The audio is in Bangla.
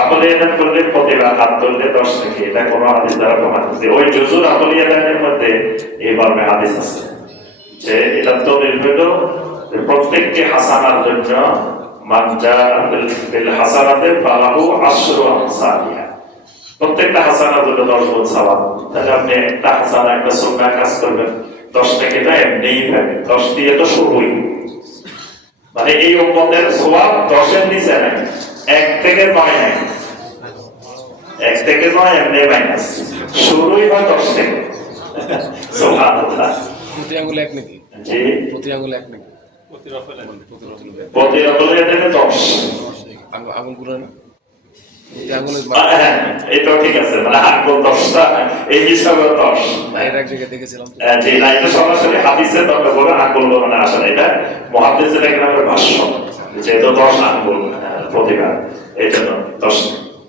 আকলিয়াদান করলে প্রতিবার হাত তুললে 10 থেকে, এটা কোন হাদিস দ্বারা প্রমাণিত। ওই জুজুর আকলিয়াদানের মধ্যে এইভাবে হাদিস আছে যে এটা তো নির্ভর প্রত্যেকটি হাসানার জন্য মানজা বিল হাসানাতে ফালাহু আশরু আমসালিহা, প্রত্যেকটা হাসানার জন্য 10 গুণ সওয়াব। তাহলে আপনি একটা হাসানা, একটা সুন্নাহ কাজ করবেন, 10 থেকে এটা এমনিই পাবেন। 10 দিয়ে তো শুরুই, মানে এই উম্মতের সওয়াব 10 এর নিচে নাই, 1 থেকে 9 নাই, 1 থেকে 9 এমনি মাইনাস, শুরুই হয় 10 থেকে। সুবহানাল্লাহ। প্রতি আঙ্গুলে 1 নাকি? জি, প্রতি আঙ্গুলে 1 নাকি? প্রতি আঙ্গুলে এখানে 10 আঙ্গুলগুলো না প্রতি আঙ্গুলে হ্যাঁ, এটাও ঠিক আছে, মানে আঙ্গুল 10টা, এই হিসাবে 10। এর এক জায়গায় দেখেছিলাম। জি না, এটা সরাসরি হাদিসের দরকার বলে আঙ্গুল গণনা আসে না, এটা মুহাদ্দিসের একটা ভাষ্য, যেহেতু 10 আঙ্গুল প্রতিবার, এই জন্য